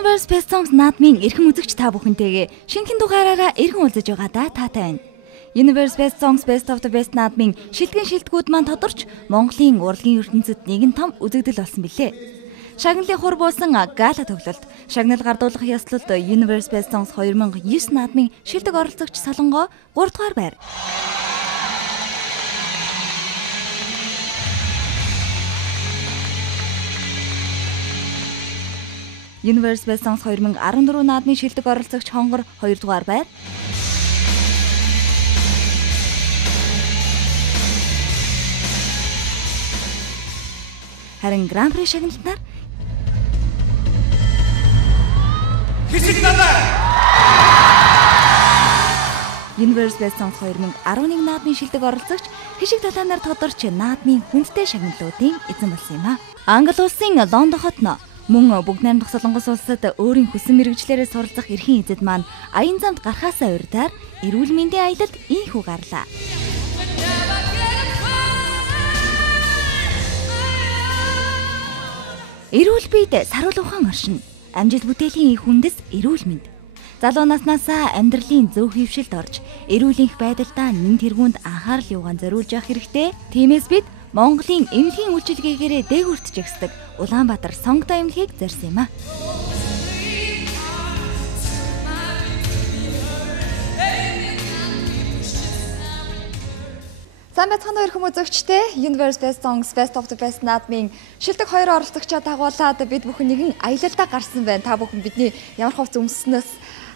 Universe Best Songs наадмын эрхэм үзэгч та бүхэнтэйгээ шинэхэн дугаараараа эргэн уулзаж байгаадаа таатай байна. Universe Best Songs Best of the Best наадмын шилтгэн маань тодорч Монголын урлагийн ертөнцид нэгэн том үзэгдэл болсон билээ. Шагналын хур буусан гала тоглолт, шагнал гардуулах ёслолд Universe Best Songs 2009 наадмын шилдэг оролцогч Солонгоо 3 дугаар байр. Universe Best Songs 2014 наадмын шилдэг оролцогч Хонгор 2 дугаар байр. Харин Гран При шагналтаар Universe Best Songs 2011 наадмын шилдэг оролцогч Хишиг талаанаар тодорч наадмын хүндтэй шагналуудын эзэн болсон юм а. Англи улсын Лондон хотно мөн бүгд найрамдах Солонгос улсад өөрийн хүссэн мэргэжлээрээ суралцах эрхийн эзэд маань аян замд гарахаасаа урьдаар эрүүл мэндийн аялалд ийхүү гарлаа. Эрүүл биед саруул ухаан оршин, амжилт бүтээлийн их үндэс эрүүл мэнд. Залуу наснаасаа амьдралын зөв хөвшилд орж, эрүүл энх байдалдаа нэн тэргуунд анхаарал юугаан зориулж явах хэрэгтэй. Тиймээс бид Монголын эмнэлгийн үйлчилгээгээрээ дээгүүрт жигсдэг Улаанбаатар сонготой эмнэлгийг зорьсон юм а. Сайн байцгаана өрхөм үзэгчтэй. Universe Best Songs Best of the Best наадмын шилдэг 2 оролцогчоо дагуулад бид бүхэн нэгэн аялалдаа гарсан байна. Та бүхэн бидний ямар хувц өмснөөс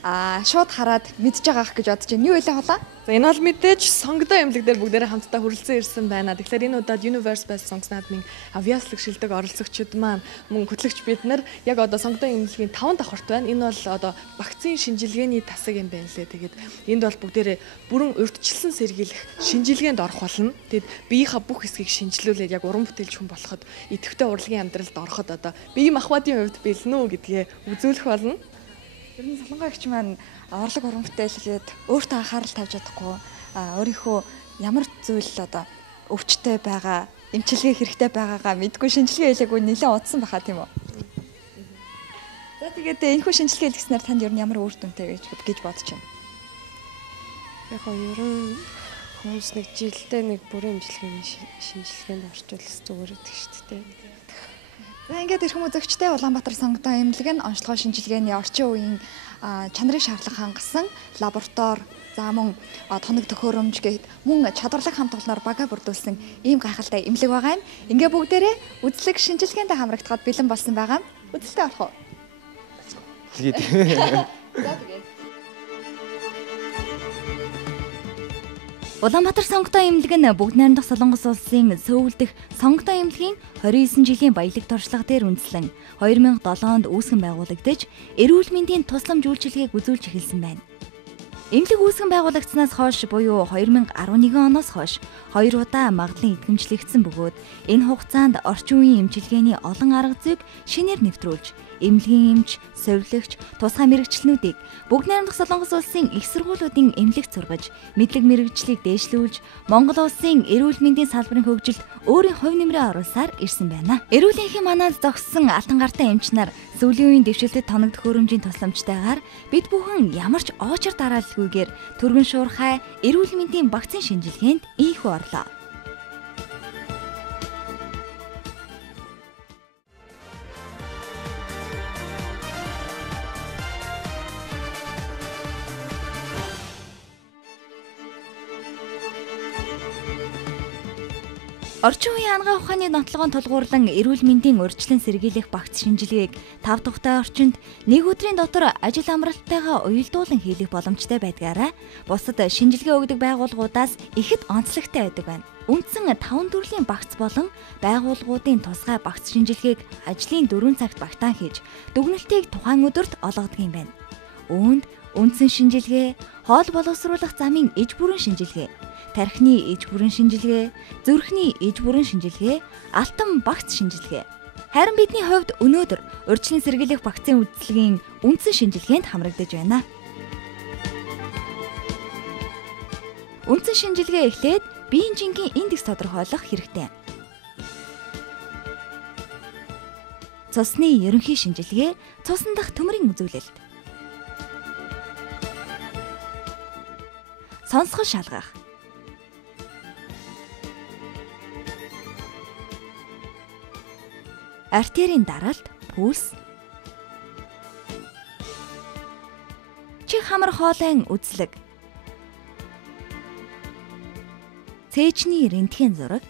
шууд хараад мэдж байгаах гэж бодож байна. Юу вэ холоо? За энэ бол мэдээж сонгодоо эмнэлэг дээр бүгдээрээ хамтдаа хүрэлцэн ирсэн байна. Тэгэхээр энэ удаад Universe Best Songs наадмын авьяаслаг шилдэг оролцогчид маань мөн хөтлөгч бид нар яг одоо сонгодоо эмнэлгийн 5 давхарт байна. Энэ бол одоо вакцины шинжилгээний тасаг юм байна лээ. Тэгээд энд бол бүгдээрээ бүрэн урьдчилсан сэргийлэх шинжилгээнд орох болно. Тэгэд биеийнхаа бүх хэсгийг шинжилүүлээд яг уран бүтээлч хүн болоход идэвхтэй урлагийн амьдралд ороход одоо биеийн махбодын хувьд бэлэн үү гэдгээ үзүүлэх болно. Ер нь Солонгоо эгч маань орлог уран бүтээлгээд өөртөө анхаарал тавьж чадахгүй өөрийнхөө ямар зүйл одоо өвчтэй байгаа, эмчилгээ хэрэгтэй байгаагаа мэдгүй шинжилгээ хийлээгүй нэлээд удсан байхаа тийм үү? За тэгээд энэхүү шинжилгээ хийлгэснээр танд ер нь ямар үр дүнтэй гэж бодож байна? Яг нь ер нь хүмүүс нэг жилдээ нэг бүрийн эмчилгээний шинжилгээнд орчуулсан зүгээр гэдэг шүү дээ. За ингээд эрхэм үзэгчтэй Улаанбаатар сонготой эмнэлэг нь онцлогоо шинжилгээний орчин үеийн чанарыг шаардлага хангасан лаборатори, за мөн тоног төхөөрөмж гээд мөн чадварлаг хамт олноор бага бүрдүүлсэн ийм гайхалтай эмнэлэг байгаа юм. Ингээ бүгдээрээ үзлэг шинжилгээндээ хамрагдахад бэлэн болсон байгаа. Үзэлтэй орох уу? Тэгээд. За тэгээд Улаанбаатар сонготой эмнэлэг нь бүгд найрамдах Солонгос улсын Сөүл дэх сонготой эмнэлгийн 29 жилийн баялаг туршлага дээр үндэслэн 2007 онд үүсгэн байгуулагдаж эрүүл мэндийн тусламж үйлчилгээг үзүүлж эхэлсэн байна. Эмнэлэг үүсгэн байгуулагдсанаас хойш буюу 2011 оноос хойш 2 удаа магадлан идэвхжлэгдсэн бөгөөд энэ хугацаанд орчин үеийн эмчилгээний олон арга зүйг шинээр нэвтрүүлж эмнэлгийн эмч, совилогч, тусгай мэрэгчлэнүүдийг бүгд найрамдах Солонгос улсын их сургуулиудын эмнэлэгт сургаж, мэдлэг мэрэгжлийг дээшлүүлж, Монгол улсын эрүүл мэндийн салбарын хөгжилд өөрийн хувь нэмрээ оруулсаар ирсэн байна. Эрүүл энхийн манад зогссон алтан гартай эмч нар сүүлийн үеийн дэвшилтэд тоног төхөөрөмжийн тусламжтайгаар бид бүхэн ямар ч оочор дараалалгүйгээр түргэн шуурхай эрүүл мэндийн вакцины шинжилгээнд ийхүү орлоо. Орчин үеийн ангаа ухааны нотлогоон тулгуурлан эрүүл мэндийн урьдчилан сэргийлэх багц шинжилгээг 5 тухтай орчинд 1 өдрийн дотор ажил амралтайгаа уялдуулан хийх боломжтой байдгаараа бусад шинжилгээ өгдөг байгууллагуудаас ихэд онцлогтой байдаг байна. Үндсэн 5 төрлийн багц болон байгууллагуудын тусгай багц шинжилгээг ажлын 4 цагт багтаан хийж дүгнэлтийг тухайн өдөрт олгодог юм байна. Үүнд үндсэн шинжилгээ, хоол боловсруулах замын иж бүрэн шинжилгээ, тархины иж бүрэн шинжилгээ, зүрхний иж бүрэн шинжилгээ, алтан багц шинжилгээ. Харин бидний хувьд өнөөдөр урьдчилан сэргийлэх вакцины үйлчилгээний үндсэн шинжилгээнд хамрагдаж байна. Үндсэн шинжилгээ эхлээд биеийн жинхэнэ индекс тодорхойлох хэрэгтэй. Цусны ерөнхий шинжилгээ, цусан дахь төмрийн үзүүлэлт. Сонсгол шалгах. Артерийн даралт, пульс. Чих хамар хоолойн үзлэг. Цээжний рентген зураг.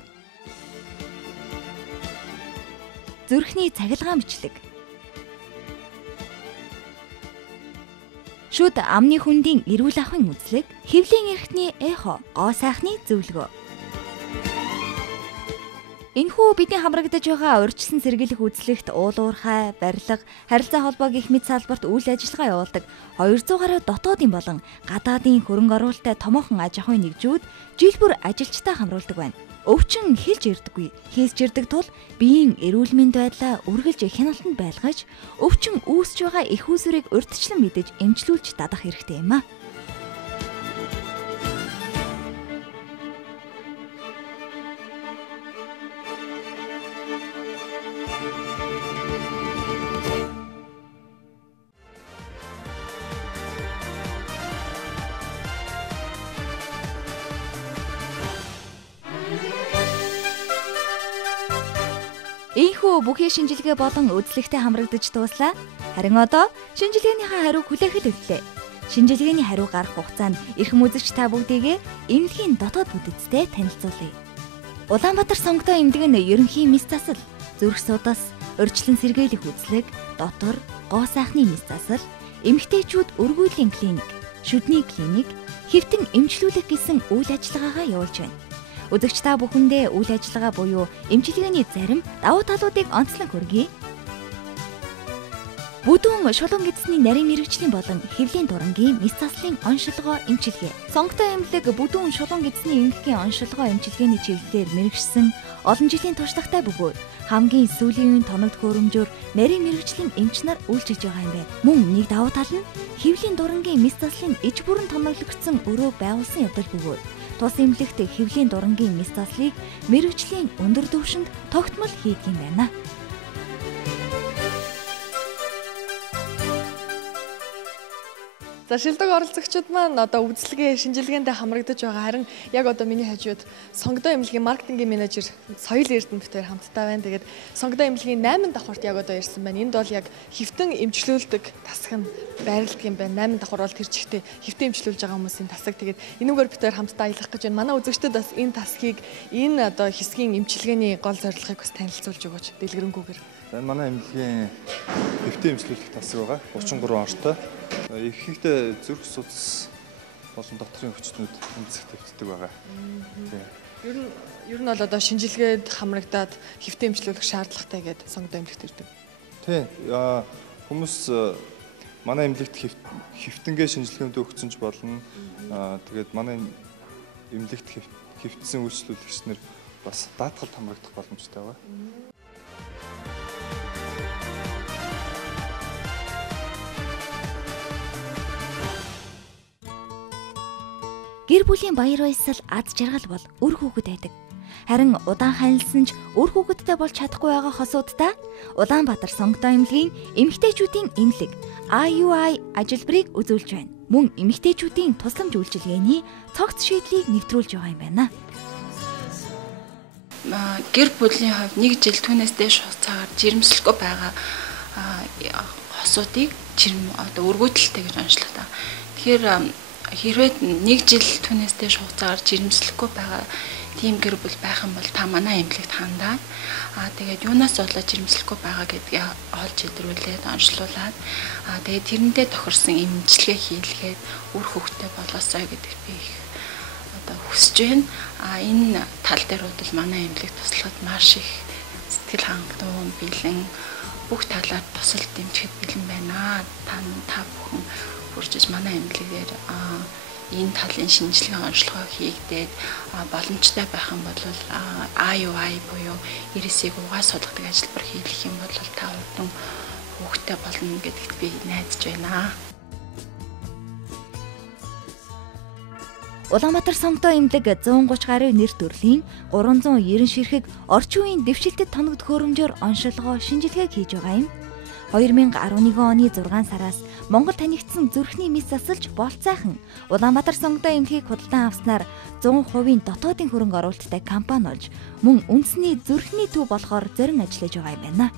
Зүрхний цахилгаан бичлэг. Шүд амны хүндийн эрүүл ахуйн үзлэг, хэвлийн эрхтний эхо, гоо сайхны зөвлөгөө. Энэхүү бидний хамрагдаж байгаа урьдчилан сэргийлэх үзлэгт уул уурхай, барилга, харилцаа холбоо гэх мэт салбарт үйл ажиллагаа явуулдаг 200 гаруй дотоодын болон гадаадын хөрөнгө оруулалттай томоохон аж ахуйн нэгжүүд жил бүр ажилчдаа хамруулдаг байна. Өвчин хэлж ирдэггүй. Хийсч ирдэг тул биеийн эрүүл мэнд байдлаа үргэлж хяналтанд байлгаж, өвчин үүсэж байгаа их үүсвэрийг урьдчилан мэдэж эмчлүүлж дадах хэрэгтэй юм а. Ийхүү бүхий шинжилгээ болон үзлэгтэй хамрагдаж дууслаа. Харин одоо шинжилгээнийхээ хариуг хүлээхэд өвлөө. Шинжилгээний хариу гарах хугацаанд эрхэм үзэгч та бүгдийгээ эмнэлгийн дотоод бүтэцтэй танилцуулъя. Улаанбаатар сонгодоо эмнэлэг нь ерөнхий мэс засал, зүрх судас, урьдчилан сэргийлэх үзлэг, дотор, гоо сайхны мэс засал, эмэгтэйчүүд өргүйдлийн клиник, шүдний клиник, хэвтэн эмчлүүлэх гэсэн үйл ажиллагаагаа явуулж байна. Үзэгч та бүхэндээ үйл ажиллагаа буюу эмчилгээний зарим давуу талуудыг онцлон хүргэе. Бүдүүн шулуун гэдэсний нарийн мэрэгжлийн болон хэвлийн дурангийн мэс заслын оншилгоо эмчилгээ. Сонготой эмнэлэг бүдүүн шулуун гэдэсний эмнэлгийн оншилгоо эмчилгээний чиглэлээр мэрэгшсэн олон жилийн туршлагатай бөгөөд хамгийн сүүлийн үеийн тоногд хөөрөмжөөр нарийн мэрэгжлийн эмч нар үйлчилж байгаа юм байна. Мөн нэг давуу тал нь хэвлийн дурангийн мэс заслын иж бүрэн томоглогдсон өрөө байгуулсан явдал бөгөөд тус эмнэлэгт хэвлийн дурангийн мэс заслыг мэрэгжлийн өндөр түвшинд тогтмол хийдэг юм байна. За шилдэг оролцогчид маань одоо үзлэгээ шинжилгээндээ хамрагдаж байгаа. Харин яг одоо миний хажууд сонгодоо эмнэлгийн маркетингийн менежер Соёл Эрдэнэ битээр хамтдаа байна. Тэгээд сонгодоо эмнэлгийн 8 давхурт яг одоо ирсэн байна. Энд бол яг хэвтэн эмчлүүлдэг тасаг нь байрладаг юм байна. 8 давхар бол тэр чигтээ хэвтэн эмчлүүлж байгаа хүмүүсийн тасаг. Тэгээд энүүгээр битээр хамтдаа аялах гэж байна. Манай үзэгчдэд бас энэ тасгийг энэ одоо хэсгийн эмчилгээний гол зорилгыг бас танилцуулж өгөөч дэлгэрэнгүйгээр. За энэ манай эмнэлгийн хэвтэн эмчлүүлэх тасаг байгаа. 33 ортой. Ихэнхдээ зүрх судас болон дотрын өвчтнүүд эмзэгт хэвтдэг байгаа. Ер нь бол одоо шинжилгээд хамрагдаад хэвтэн эмчлүүлэх шаардлагатай гэдэг сонгодоо эмнэлэгт ирдэг. Тийм. Хүмүүс манай эмнэлэгт хэвтэнгээ шинжилгээнд өгсөн ч болно. Тэгээд манай эмнэлэгт хэвтсэн үйлчлүүлэгчнэр бас даатгалд хамрагдах боломжтой байгаа. Гэр бүлийн баяр баясгал аз жаргал бол үр хүүхэд байдаг. Харин удаан ханилсан ч үр хүүхэдтэй болж чадахгүй байгаа хосуудтай Улаанбаатар сонгодоо эмнэлгийн эмэгтэйчүүдийн эмнэлэг IUI ажилбарыг үзүүлж байна. Мөн эмэгтэйчүүдийн тусламж үйлчилгээний цогц шийдлийг нэвтрүүлж байгаа юм байна. Гэр бүлийн хувьд 1 жил түүнээс дээш хугацаагаар жирэмслэхгүй байгаа хосуудыг одоо өргөдөлтэй гэж онцлогдоо. Тэгэхээр хэрвээ 1 жил түүнээс дээш хугацаагаар жирэмслэхгүй байгаа тийм гэр бүл байх юм бол та манай эмнэлэгт хандаад тэгээд юунаас болоод жирэмслэхгүй байгаа гэдгийг олж илрүүлээд онцлуулад тэгээд тэрнтэй тохирсон эмчилгээ хийлгээд үр хөвгтэй болоосоо гэдэгт би их одоо хүсэж байна. Энэ тал дээр бол манай эмнэлэг туслахад маш их сэтгэл хангалуун бэлэн бүх талаар тусалд дэмжихэд бэлэн байна. Та бүхэн хүрчиж манай эмнэлгээр энэ талын шинжилгээ онцлогоо хийгдээд боломжтой байх юм бол IUI буюу ирээсийг угаас сулгадаг ажилбар хийх юм бол та хурдан хүүхдтэй болно гэдэгт би найдаж байна. Улаанбаатар сонготой эмнэлэг 130 гаруй нэр төрлийн 390 ширхэг орчин үеийн дэвшилтэд тоног төхөөрөмжөөр оншилгоо шинжилгээг хийж байгаа юм. 2011 оны 6 сараас Монгол танигдсан зүрхний мэс засалж болцайхан Улаанбаатар сонготой эмнэлгийг худалдан авснаар 100% дотоодын хөрөнгө оруулалттай компани болж мөн үндэсний зүрхний төв болохоор зорин ажиллаж байгаа юм байна.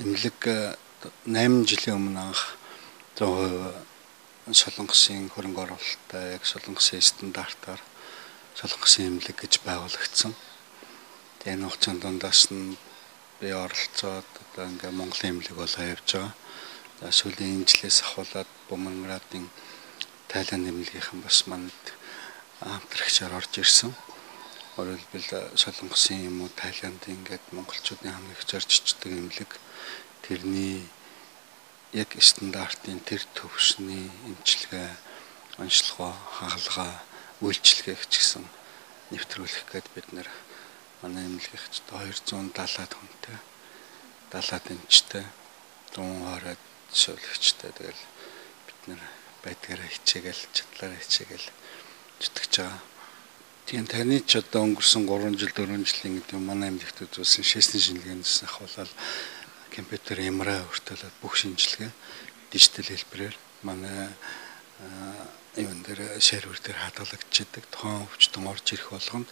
Эмнэлэг 8 жилийн өмнө анх 100% солонгосын хөрөнгө оруулалттай яг солонгосын стандартаар солонгосын эмнэлэг гэж байгуулагдсан. Тэгээ энэ хугацаанд дундаас нь би оролцоод одоо ингээ Монголын эмнэлэг болоо явж байгаа. За сүүлийн энэ жилээс ахуулаад Бөмбөрөнградын Тайланд эмнэлгийнхэн бас манд хамтрагчаар орж ирсэн. Өөрөөр хэлбэл солонгосын юм уу Тайландын ингээд монголчуудын хамрагчаар жижигдэг эмнэлэг тэрний яг стандартын тэр төвшний эмчилгээ, онцлогоо, хагалгаа, үйлчилгээ гэсэн нэвтрүүлэх гээд бид нэр манай эмнэлгийнхч 270-аад хүнтэй, 70-аад эмчтэй, 120-аад шүүлэгчтэй тэгэл бид нэр байдгаараа хичээгээл, чадлаараа хичээгээл зүтгэж байгаа. Тийм таны ч одоо өнгөрсөн 3 жил 4 жилийн гэдэг манай эмнэлэгт үзүүлсэн шээсний шинжилгээнээс ахвалал компьютер MRI хүртэл бүх шинжилгээ дижитал хэлбэрээр манай юун дээр сервер дээр хадгалагдчихдаг. Тоон өвчтөн орж ирэх болгонд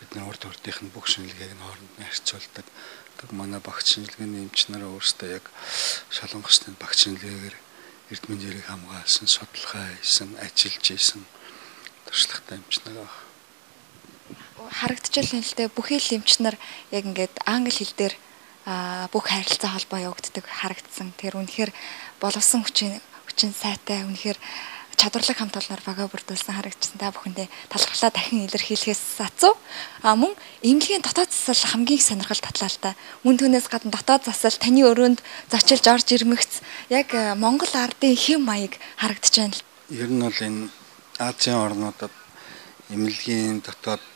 бидний урд урдынх нь бүх шинжилгээг нь хооронд нь харьцуулдаг. Тэг манай багц шинжилгээний эмч нараа өөрсдөө яг солонгосны багц шинжилгээгээр эрдмийн зэрэг хамгаалсан, судалгаа хийсэн, ажиллаж ийсэн туршлагатай эмч нар байна. Харагдчихлаа л дээ бүхий л эмч нар яг ингээд англи хэл дээр бүх харилцаа холбоо явагддаг харагдсан. Тэр үнэхээр боловсон хүчин сайтай үнэхээр чадварлаг хамт олноор бага бүрдүүлсэн харагдсан. Та бүхэндээ талархлаа дахин илэрхийлэхээс сацуу. Мөн эмнэлгийн дотоод засал хамгийн их сонирхол татлаа л та. Мөн түүнээс гадна дотоод засал таны өрөөнд зочилж орж ирмэгц яг Монгол ардын хэм маяг харагдаж байна л. Ер нь бол энэ Азийн орнуудад эмнэлгийн дотоод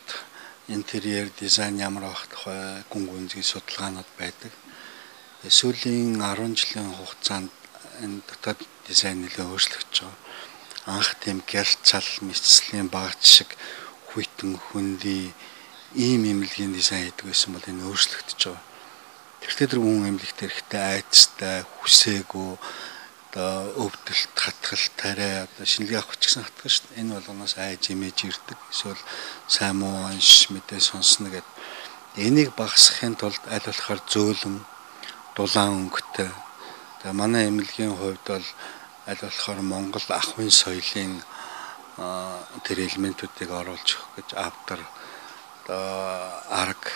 интерьер дизайн ямар байх тухай гүн гүнзгий судалгаанууд байдаг. Сүүлийн 10 жилийн хугацаанд энэ дотоод дизайн нэлээд өөрчлөгдөж байгаа. Анх тийм гялцал, мэцлийн багц шиг хүйтэн хөндөй ийм эмнэлгийн дизайн хийдэг байсан бол энэ өөрчлөгдөж байгаа. Тэгэхээр тэр хүн эмнэлэгт эрэхтэй айцтай, хүсээгүй одоо өвдөлт, хатгалт, тариа одоо шинэлгээ авах ч гэсэн хатгах шүү дээ. Энэ болгоноос айж имэж ирдэг. Эсвэл сайн муу онш мэдээ сонсно гэдэг. Энийг багасгахын тулд аль болохоор зөөлөн, дулаан өнгөтэй. Тэгээ манай эмнэлгийн хувьд бол аль болохоор Монгол ахуйн соёлын тэр элементүүдийг оруулж өгөх гэж авдар одоо арга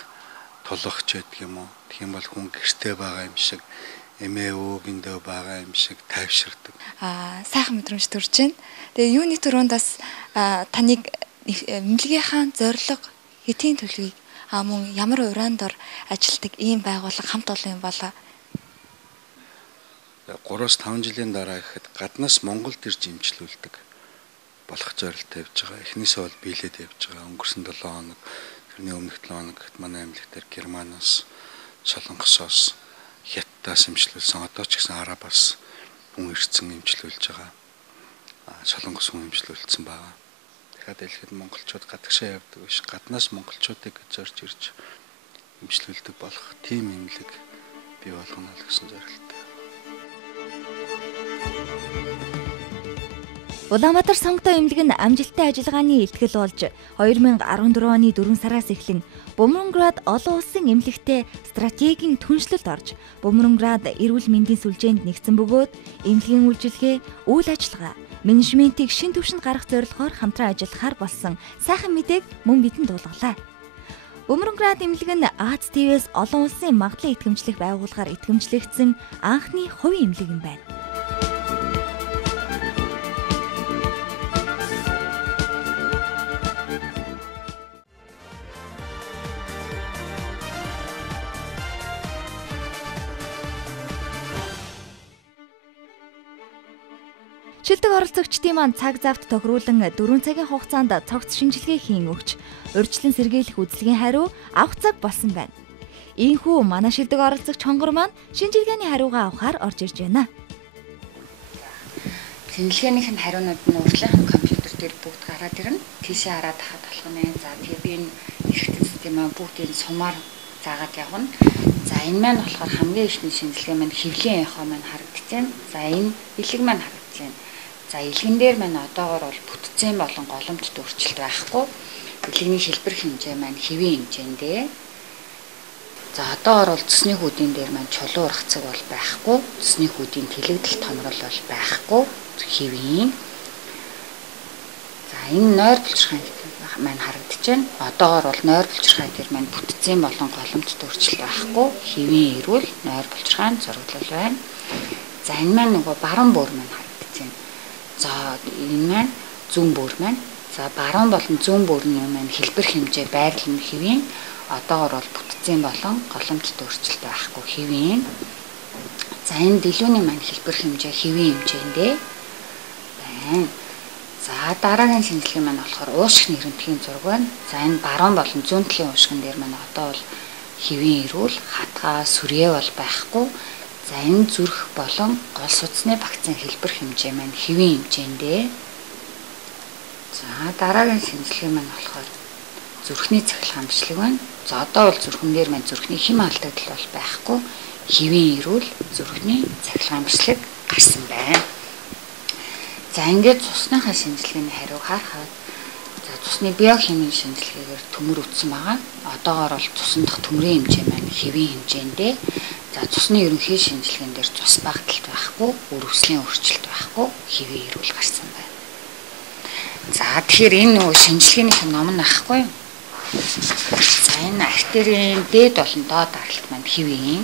тулгч гэдэг юм уу. Тэгэх юм бол хүн гэртээ байгаа юм шиг эмээ өвгөндөө байгаа юм шиг тайвширдаг. Сайхан мэдрэмж төрж байна. Тэгээ юуны төрөндөөс таныг эмнэлгийнхаа зорилго хэдийн төлөвийг мөн ямар урандор ажилтдаг ийм байгууллага хамт олон юм болоо. 3-5 жилийн дараа гэхэд гаднаас Монголд ирж имчилүүлдэг болох зорилттой явж байгаа. Эхнээсээ бол биелээд явж байгаа. Өнгөрсөн 7 хоног, тэрний өмнөх 7 хоног гэхэд манай эмнэлэгтэр Германаас, Солонгосоос, Хятадаас имчилүүлсэн. Одоо ч гэсэн Арабаас хүн ирсэн имчилүүлж байгаа. Солонгос хүн имчилүүлсэн байгаа. Тэгэхээр дэлхийд монголчууд гадагшаа явдаг биш. Гаднаас монголчуудыг зорж ирж имчилүүлдэг болох тийм эмнэлэг бий болгоно л гэсэн зорилттой. Улаанбаатар сонготой эмнэлэг нь амжилттай ажиллагааны илтгэл болж 2014 оны 4 сараас эхлэн Бөмбөрөнград олон улсын эмнэлэгтэй стратегийн түншлэлд орж Бөмбөрөнград эрүүл мэндийн сүлжээнд нэгдсэн бөгөөд эмнэлгийн үйлчилгээ, үйл ажиллагаа, менежментийг шин түвшинд гаргах зорилгоор хамтран ажиллахаар болсон сайхан мэдээг мөн бидэнд дуулгалаа. Бөмбөрөнград эмнэлэг нь Аз ТВ-с олон улсын магадлан итгэмжлэх байгууллагаар итгэмжлэгдсэн анхны хувийн эмнэлэг юм байна. Шилдэг оролцогчдын маань цаг завт тохируулан 4 цагийн хугацаанд цогц шинжилгээ хийн өгч, урьдчилан сэргийлэх үзлэгийн хариу авах цаг болсон байна. Ийхүү манай шилдэг оролцогч хонгор маань шинжилгээний хариугаа авахаар орж ирж байна. шинжилгээнийх нь хариунууд нь урьдчилан компьютер дээр бүгд гараад ирнэ. Тийшээ хараад хахад болох нь. За тэгээ би энэ эрхтэй системээ бүгдийг сумаар заагаад явна. За энэ маань болохоор хамгийн ихний шинжилгээ маань хэвлийн эхо маань харагдаж байна. За энэ бэлэг маань харагдаж байна. За илгэн дээр маань одоогоор бол бүтцэн болон голомтд өөрчлөлт байхгүй. Бэлгийн хэлбэр хэмжээ маань хэвийн хэмжээндээ. За одоогоор бол цусны хүүдийн дээр маань чулуу ургацэг бол байхгүй. Цусны хүүдийн тэлэгдэл томрол бол байхгүй. Хэвийн. За энэ нойр булчирхай маань харагдаж байна. Одоогоор бол нойр булчирхай дээр маань бүтцэн болон голомтд өөрчлөлт байхгүй. Хэвийн ирүүл нойр булчирхай зураглал байна. За энэ маань нөгөө баруун бүр маань харагдаж байна. За энэ маань зүүн бүр маань. За баруун болон зүүн бүрний маань хэлбэр хэмжээ байрлал нь хэвийн. Одоогоор бол бүтцэн болон голомтд өөрчлөлт байхгүй хэвийн. За энэ дэлгүүний маань хэлбэр хэмжээ хэвийн хэмжээндээ байна. За дараагийн шинжилгээ маань болохоор уушиг нэрэмтгийн зураг байна. За энэ баруун болон зүүн талын уушигн дээр маань одоо бол хэвийн ирүүл, хатгаа, сүрье бол байхгүй. За энэ зүрх болон гол судасны багцын хэлбэр хэмжээ маань хэвийн хэмжээндээ. За дараагийн шинжилгээ маань болохоор зүрхний цахилгаан бичлэг байна. За одоо бол зүрхэн дээр маань зүрхний хэм алдагдал бол байхгүй. Хэвийн ирүүл зүрхний цахилгаан бичлэг гарсан байна. За ингээд цусныхаа шинжилгээний хариуг харахад за цусны биохимийн шинжилгээгээр төмөр үтсэн байгаа. Одоогоор бол цусан дахь төмрийн хэмжээ маань хэвийн хэмжээндээ. За цусны ерөнхий шинжилгээнд дээр цус багталт байхгүй, өрөвслийн өөрчлөлт байхгүй, хэвийн ирүүл гарсан байна. За тэгэхээр энэ нөгөө шинжилгээнийх нь ном нь ахгүй юу? За энэ артерийн дээд болон доод даралт маань хэвийн.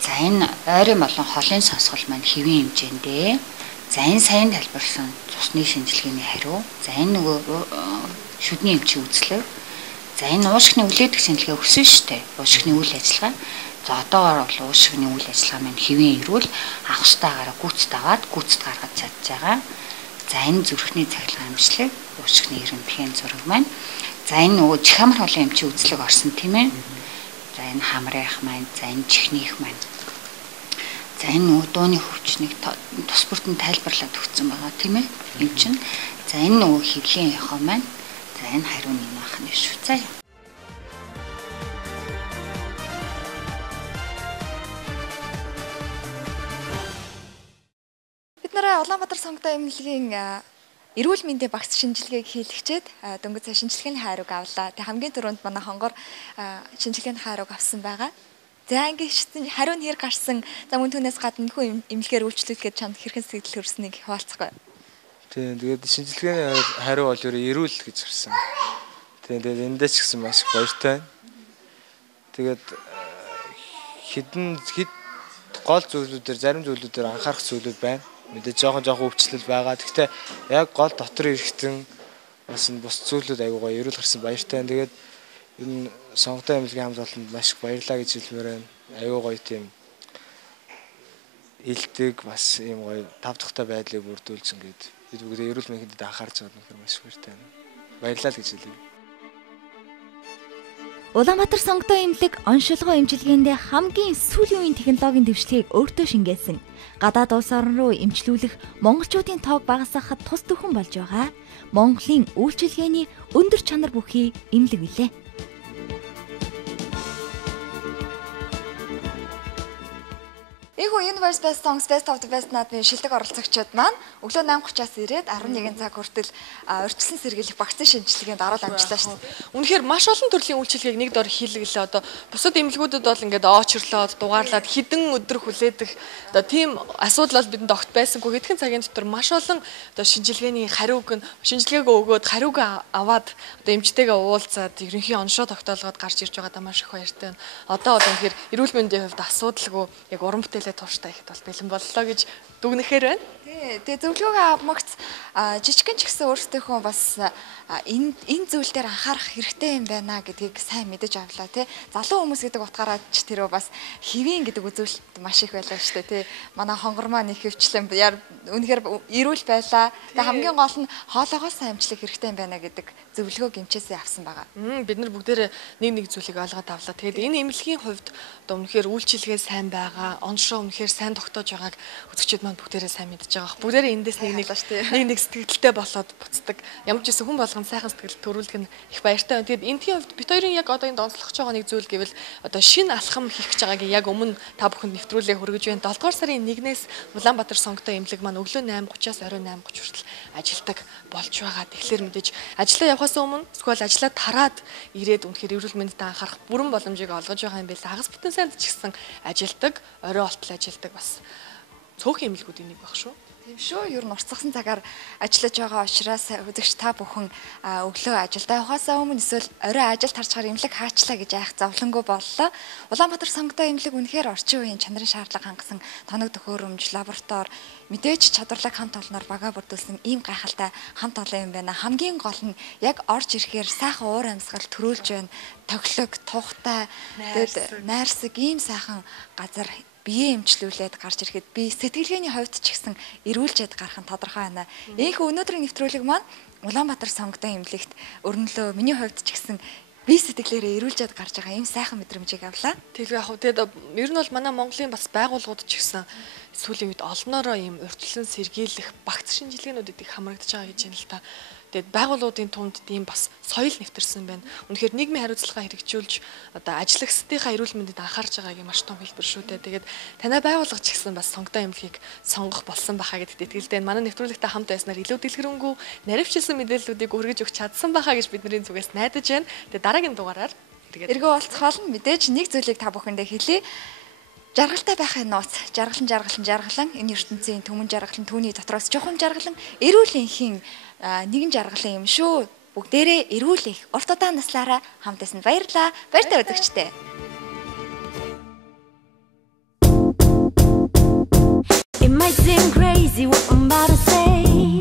За энэ ойрын болон холын сонсгол маань хэвийн хэмжээндээ. За энэ сайн тайлбарласан цусны шинжилгээний хариу. За энэ нөгөө шүдний эмчийн үзлэг. За энэ уушигны үлээдэг шинжилгээ өгсөн шүү дээ. Уушигны үйл ажиллагаа. За одоогоор бол уушигны үйл ажиллагаа маань хэвийн ирүүл агштаагаараа гүйцэд аваад гүйцэд гаргаж чадж байгаа. За энэ зүрхний цахилгаан бичлэг уушигны ерөнхийн зураг маань. За энэ нөгөө чих хамар холын эмчийн үзлэг орсон тийм ээ. За энэ хамрынх маань, за энэ чихнийх маань. За энэ нөгөө дууны хөвчнийг тус бүртэн тайлбарлаад өгсөн байгаа тийм ээ. Энэ чинь. За энэ нөгөө хэвлийн эхо маань. За энэ хариуны маахны шүү. За Улаанбаатар сонготой эмнэлгийн эрүүл мэндийн багц шинжилгээг хийлгчээд дөнгөж цаа шинжилгээний хайрыг авлаа. Тэг хамгийн түрүүнд манай хонгор шинжилгээний хайрыг авсан байгаа. За ингээд хариу нь хэр гарсан за мөн түүнээс гадна нөхөн эмнэлгээр үйлчлүүлэхэд чамд хэрхэн сэтгэл төрснгийг хуваалцахгүй. Тийм тэгээд шинжилгээний хариу бол эрүүл гэж гарсан. Тийм тэгээд эндээ ч гэсэн маш их баяртай. Тэгээд хэд гол зүйлүүдээр зарим зүйлүүдээр анхаарах зүйлүүд байна. Мэдээ жоохон өвчлөл байгаа. Гэхдээ яг гол дотор ирэхтэн бас бус зүйлүүд аягүй гоё эрүүл гарсан баяртай. Тэгээд энэ сонготой эмнэлгийн хамт олонд маш их баярлаа гэж хэлмээр байна. Аягүй гоё тийм илдэг бас ийм гоё тав дахтай байдлыг бүрдүүлсэн гээд бид бүгд эрүүл мэндэд анхаарч байгаа нөхөр маш их баяртай байна. Баярлалаа л гэж хэлье. Улаанбаатар сонготой эмнэлэг оншилгоо эмчилгээндээ хамгийн сүүлийн үеийн технологийн дэвшлэгийг өөртөө шингээсэн. Гадаад улс орн руу эмчлүүлэх монголчуудын тоог багасгахад тус төхөн болж байгаа. Монголын үйлчилгээний өндөр чанар бүхий эмнэлэг билээ. Ихүү Universe Best Songs Best of the Best наадмын шилдэг оролцогчид маань өглөө 8:30-аас ирээд 11 цаг хүртэл урьдчилан сэргийлэх багцын шинжилгээнд орол амжилтлаа шүү дээ. Үнэхээр маш олон төрлийн үйлчилгээг нэг дор хийлгэлээ. Одоо бусад эмнэлгүүдэд бол ингээд оочрлоод дугаарлаад хідэн өдөр хүлээдэг одоо тийм асуудал бол бидэнд огт байсангүй. Хэдхэн цагийн дотор маш олон одоо шинжилгээний хариуг нь шинжилгээгөө өгөөд хариуг аваад одоо эмчтэйгээ уулзаад ерөнхий оншоо тогтоолгоод гарч ирж байгаадаа маш их баяртай байна. Одоо үнэхээр эрүүл мэндийн хувьд асуудалгүй яг уран бүтээлээ тууштай ихэд бол бэлэн боллоо гэж дүгнэхээр байна. Тэгээ зөвлөгөөгөө авмагц жижигхэн ч гэсэн өөрсдийнхөө бас энэ зүйл дээр анхаарах хэрэгтэй юм байна гэдгийг сайн мэдэж авлаа тий. Залуу хүмүүс гэдэг утгаараа ч тэрөө бас хэвийн гэдэг үзүүлэлт маш их байлаа шүү дээ тий. Манай хонгор маань их хөвчлэн үнэхээр эрүүл байлаа. Тэгээ хамгийн гол нь хоолоогоо сайн амжилах хэрэгтэй юм байна гэдэг зөвлөгөөг эмчээсээ авсан байгаа. Бид нар бүгдээрээ нэг зүйлийг ойлгоод авлаа. Тэгээд энэ эмнэлгийн хувьд одоо үнэхээр үйлчилгээ сайн байгаа, оншоо үнэхээр сайн тогтоож байгааг үзэгчид маань бүгдээрээ сайн мэдж байгаа байгаа. Бүгдээрээ эндээс нэг сэтгэлдээ болоод буцдаг. Ямар ч гэсэн хүн болгонд сайхан сэтгэл төрүүлэх нь их баяртай байна. Тэгээд энэхийн хувьд бит хоёрын яг одоо энэ донцлогч байгаа нэг зүйл гэвэл одоо шинэ алхам хийх гэж байгааг яг өмнө та бүхэнд нэвтрүүлээ хүргэж байна. 7 дугаар сарын 1-ээс Улаанбаатар сонготой эмнэлэг маань өглөө 8:30-аас оройн 8:30 хүртэл ажилдаг болж байгаа. Тэгэхээр мэдээж ажиллаа явахаас өмнө эсвэл ажиллаа тараад ирээд үнэхээр эрүүл мэндэд анхаарах бүрэн боломжийг олгож байгаа юм байна. Хагас бүтэн сайд ч гэсэн ажилдаг, орой олтол ажилдаг бас цөөхөн эмнэлгүүдийн нэг баг шүү. Тийм шүү. Ер нь уртсгасан цагаар ажиллаж байгаа учраас үзэгч та бүхэн өглөө ажилдаа явахаасаа өмнө эсвэл орой ажилд харчаар эмнэлэг хаачлаа гэж айх зовлонгүй боллоо. Улаанбаатар сонготой эмнэлэг үнэхээр орчин үеийн чанарын шаардлага хангасан тоног төхөөрөмж, лаборатори, мэдээж чадварлаг хамт олноор бага бүрдүүлсэн ийм гайхалтай хамт олон юм байна. Хамгийн гол нь яг орж ирэхээр сайхан уур амьсгал төрүүлж байна. Тоглог, тухтай, найрсаг ийм сайхан газар бие эмчлүүлээд гарч ирэхэд би сэтгэлгээний хувьд ч гэсэн эрүүлжээд гарах нь тодорхой байна. Ийхүү өнөөдрийн нэвтрүүлэг маань Улаанбаатар сонготой эмнэлэгт өрнөлөө миний хувьд ч гэсэн би сэтгэлээрээ эрүүлжээд гарч байгаа ийм сайхан мэдрэмжийг авлаа. Тэгээд ер нь бол манай Монголын бас байгууллагууд ч гэсэн сүүлийн үед олноороо ийм урьдчилан сэргийлэх багц шинжилгээнүүдэд их хамрагдаж байгаа гэж байна л та. Тэгээд байгууллагуудын тунд ийм бас соёл нэвтэрсэн байна. Үнэхээр нийгмийн хариуцлагаа хэрэгжүүлж одоо ажиллагчдынхаа эрүүл мэндэд анхаарч байгааг маш том хэлбэр шүү дээ. Тэгээд танай байгууллага ч гэсэн бас сонготой эмнэлгийг сонгох болсон байхаа гэдэгт итгэлтэй. Манай нэвтрүүлэгтээ хамт байснаар илүү дэлгэрэнгүй наривчлсан мэдээллүүдийг өргөж өгч чадсан байхаа гэж бидний зүгээс найдаж байна. Тэгээд дараагийн дугаараар эргөө уулзах бол мэдээж нэг зүйлийг та бүхэндээ хэлье. Жаргалтай байхын нууц, жаргалан энэ ертөнцийн түмэн жаргалан түүний дотроос чухам жаргалан эрүүл энхийн нэгэн жаргалан юм шүү. Бүгдээрээ эрүүл их урт удаан наслаараа хамт байсан баярлаа. Баяртай үзэгчтэй. It might seem crazy what I'm about to say.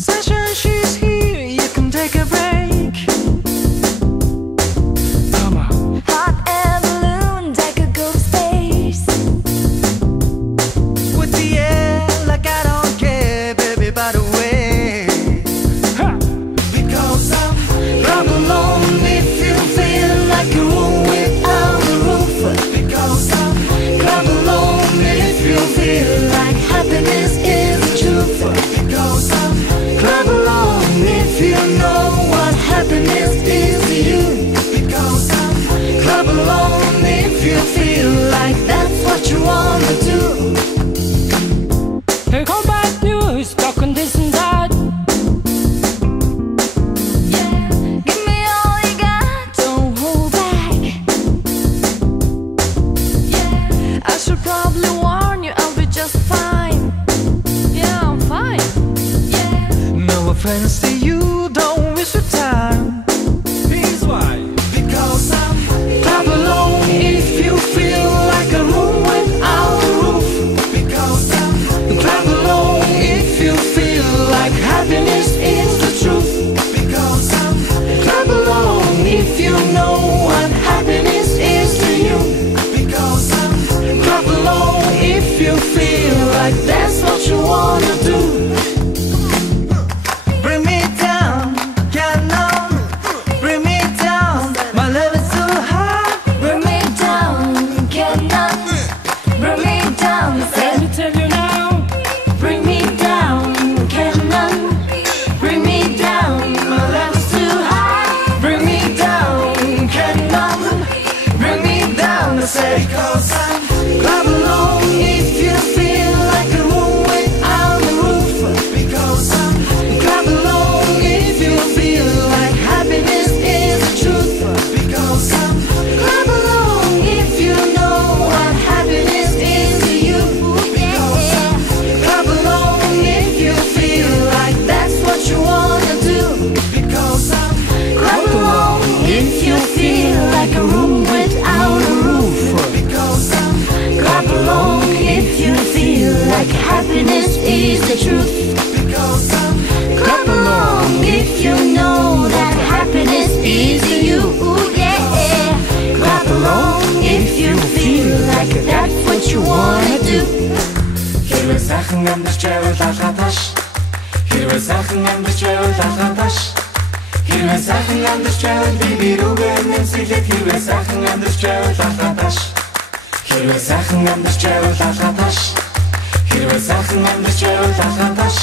Sunshine, she's here, you can take a break. Hot air balloon, take a go to space. With the air, like I don't care, baby, by the way. Because I'm Come along if you feel like a room without a roof. Because I'm Come along if you feel like happiness is the truth. Because I'm Come along if you know what happiness is to you. Because I'm Come along if you feel like that's what you wanna do. Here come bad news, stuck on this and that. Yeah, give me all you got, don't hold back. Yeah, I should probably warn you, I'll be just fine. Yeah, I'm fine. Yeah, no offense to you, don't waste your time. Here's why. Because I'm clap along if you feel like a room without a roof. Because I'm Clap along if you feel like happiness is the truth. Because I'm Clap along if you know what happiness is to you. Because I'm Clap along if you feel like that's what you wanna do. bring me down, can't on. Bring me down, my love is so high. Bring me down, cannot. Bring me down, Let me tell you now, bring me down, cannot. Bring me down, my love's too high. Bring me down, cannot. Bring me down, I say. Because I'm Clap along if you feel like a room without a roof. Because I'm Clap along if you feel like happiness is the truth. Because I'm Clap along if you know what happiness is to you. Yeah. Clap along if you feel like that's what you wanna do. Because I'm Clap along if you feel like a room without a roof. Because I'm Clap along if you feel like happiness is the truth. Because I'm Clap along if you know that happiness is you. Yeah. Clap along if you feel like that's what you wanna do. Хэрвээ сайхан амьдарч байвал алгадаш. Хэрвээ сайхан амьдарч байвал алгадаш. Хэрвээ сайхан амьдарч байвал би рүүгээ нэмсэлээд. Хэрвээ сайхан амьдарч байвал алгадаш. Хэрвээ сайхан амьдарч байвал алгадаш. Хэрвээ сайхан амьдарч байвал алхам таш.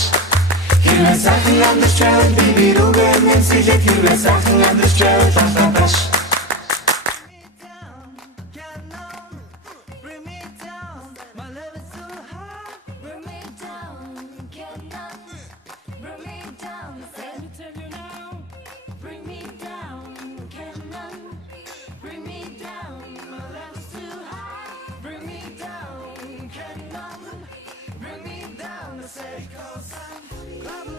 Хэрвээ сайхан амьдарч байвал би рүүгээ нэмсэлээд хэрвээ сайхан амьдарч байвал алхам таш. Say, 'cause I'm